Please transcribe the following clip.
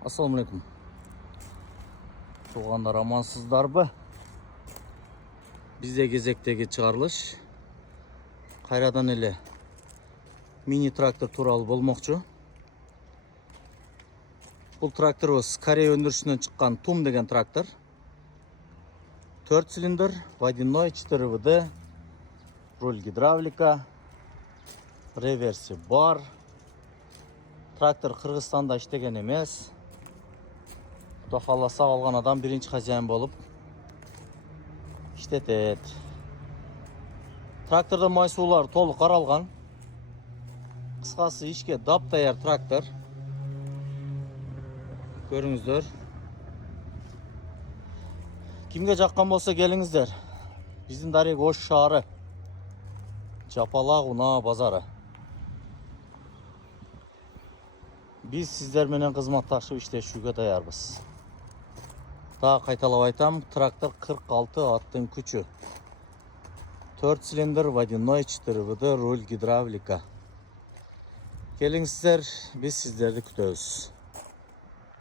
Assalamualaikum. Туғандар амансыздар бі? Бізде кезектегі чығарылыш. Қайрадан еле мини трактор туралы болмақчы. Бұл тракторымыз Корея өндірісінен шыққан Тум деген трактор. 4 цилиндр, водяной, 4 ВД, руль гидравлика, реверсі бар. Трактор Қырғызстанда іштеген емес. Құда қаласа алған адам бірінші хозяин болып іштетеді. Тракторда майсулар толық қаралған. Қысқасы ішке дап-даяр трактор. Көріңіздер. Кімге жаққан болса келіңіздер. Біздің Дарек Ош шары. Жапалақ Уна базары. Біз сіздерменен қызматташып іштешуге даярбыз. Daha қайталап айтам, трактор 46 аттың күчі. 4 цилиндр, водяной, 4 ВД, руль гидравлика. Келіңіздер, біз сіздерді күтеміз.